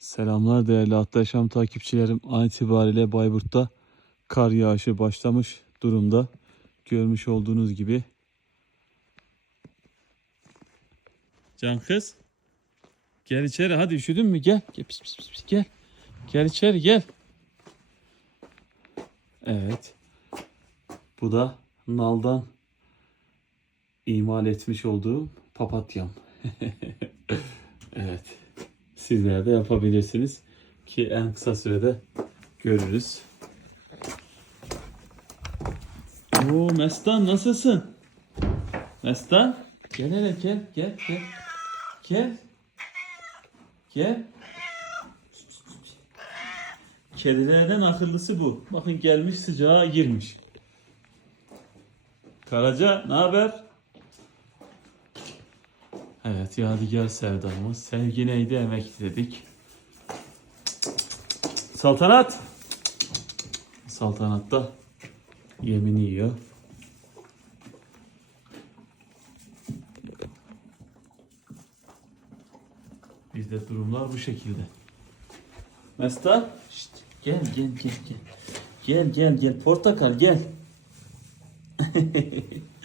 Selamlar değerli Atlı Yaşam takipçilerim. An itibariyle Bayburt'ta kar yağışı başlamış durumda. Görmüş olduğunuz gibi. Can kız. Gel içeri hadi üşüdün mü gel. Gel pis pis, pis, gel. Gel içeri gel. Evet. Bu da naldan imal etmiş olduğum papatyam. evet. Sizler de yapabilirsiniz ki en kısa sürede görürüz. Oo Mestan nasılsın? Mestan gel hele gel gel gel. Gel. Gel. Kedilerden akıllısı bu. Bakın gelmiş sıcağa girmiş. Karaca ne haber? Evet Yadigar sevdamız. Sevgi neydi emek dedik. Saltanat. Saltanat da yemini yiyor. Bizde durumlar bu şekilde. Mesta, şşt, gel gel gel gel. Gel gel gel portakal gel.